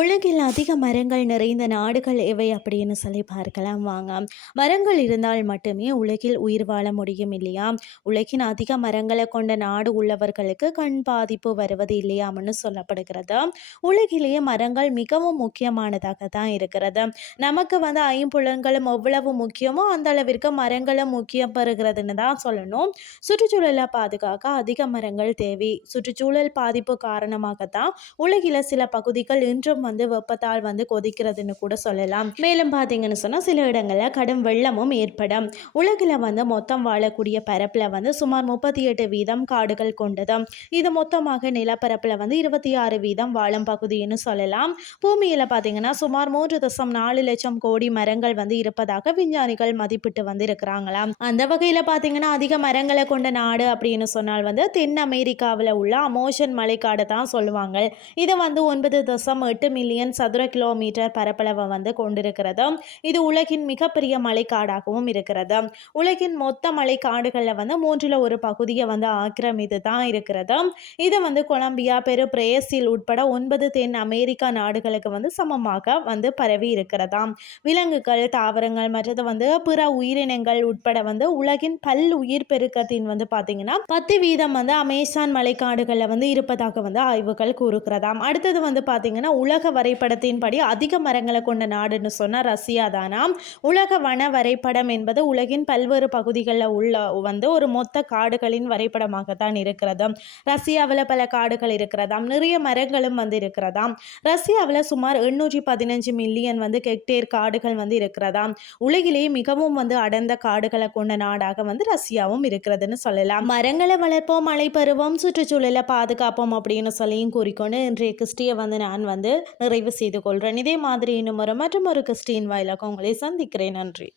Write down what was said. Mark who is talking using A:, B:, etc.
A: உலகில் அதிக மரங்கள் நிறைந்த நாடுகள் எவை அப்படின்னு சொல்லி பார்க்கலாம் வாங்க. மரங்கள் இருந்தால் மட்டுமே உலகில் உயிர் வாழ முடியும் இல்லையா? உலகின் அதிக மரங்களை கொண்ட நாடு உள்ளவர்களுக்கு கண் பாதிப்பு வருவது இல்லையாம்னு சொல்லப்படுகிறது. உலகிலேயே மரங்கள் மிகவும் முக்கியமானதாக தான் இருக்கிறது. நமக்கு வந்து ஐம்புலன்களும் எவ்வளவு முக்கியமோ அந்த அளவிற்கு மரங்களும் முக்கியம் பெறுகிறதுன்னு தான் சொல்லணும். சுற்றுச்சூழலை பாதுகாக்க அதிக மரங்கள் தேவை. சுற்றுச்சூழல் பாதிப்பு காரணமாக தான் உலகில சில பகுதிகள் இன்றும் வந்து வெப்பத்தால் வந்து கொதிக்கிறதுன்னு கூட சொல்லலாம். மேலும் பார்த்தீங்கன்னு சொன்னால் சில இடங்களில் கடும் வெள்ளமும் ஏற்படும். உலகில் வந்து மொத்தம் வாழக்கூடிய பரப்பில் வந்து சுமார் முப்பத்தி எட்டு வீதம் காடுகள் கொண்டது இது மொத்தமாக நிலப்பரப்பில் வந்து இருபத்தி ஆறு வீதம் வாழும் பகுதின்னு சொல்லலாம். பூமியில் பார்த்தீங்கன்னா சுமார் மூன்று தசம் நாலு லட்சம் கோடி மரங்கள் வந்து இருப்பதாக விஞ்ஞானிகள் மதிப்பிட்டு வந்து இருக்கிறாங்களாம் அந்த வகையில் பார்த்தீங்கன்னா அதிக மரங்களை கொண்ட நாடு அப்படின்னு சொன்னால் வந்து தென் அமெரிக்காவில் உள்ள அமோஷன் மலைக்காடு தான் சொல்லுவாங்க. இது வந்து ஒன்பது தசம் எட்டு மில்லியன் சதுர கிலோமீட்டர் பரப்பளவை வந்து கொண்டிருக்கிறது. இது உலகின் மிகப்பெரிய மலைக்காடாகவும் இருக்கிறது. உலகின் மொத்த மலைக்காடுகளில் வந்து மூன்றில் ஒரு பகுதியை வந்து ஆக்கிரமித்து தான் இருக்கிறது. இது வந்து கொலம்பியா பெரு பிரேசில் உட்பட ஒன்பது தென் அமெரிக்கா நாடுகளுக்கு வந்து சமமாக வந்து பரவி இருக்கிறதாம் விலங்குகள் தாவரங்கள் மற்றது வந்து பிற உயிரினங்கள் உட்பட வந்து உலகின் பல் உயிர் பெருக்கத்தின் வந்து பார்த்தீங்கன்னா பத்து வீதம் வந்து அமேசான் மலைக்காடுகளில் வந்து இருப்பதாக வந்து ஆய்வுகள் கூறுகிறதாம் அடுத்தது வந்து பார்த்தீங்கன்னா உலக உலக வரைபடத்தின்படி அதிக மரங்களை கொண்ட நாடுன்னு சொன்னால் ரஷ்யா தானாம் உலக வன வரைபடம் என்பது உலகின் பல்வேறு பகுதிகளில் உள்ள வந்து ஒரு மொத்த காடுகளின் வரைபடமாக தான் இருக்கிறது. ரஷ்யாவில் பல காடுகள் இருக்கிறதாம் நிறைய மரங்களும் வந்து இருக்கிறதாம் ரஷ்யாவில் சுமார் எண்ணூற்றி பதினஞ்சு மில்லியன் வந்து ஹெக்டேர் காடுகள் வந்து இருக்கிறதாம் உலகிலேயே மிகவும் வந்து அடர்ந்த காடுகளை கொண்ட நாடாக வந்து ரஷ்யாவும் இருக்கிறதுன்னு சொல்லலாம். மரங்களை வளர்ப்போம் மழை பருவம் சுற்றுச்சூழலை பாதுகாப்போம் அப்படின்னு சொல்லியும் கூறிக்கொண்டு இன்றைய கிறிஸ்டியை வந்து நான் வந்து நிறைவு செய்து கொள்கிறேன் இதே மாதிரி இன்னும் ஒரு மற்றும் ஒரு கிறிஸ்டின் வாயிலாக உங்களை சந்திக்கிறேன். நன்றி.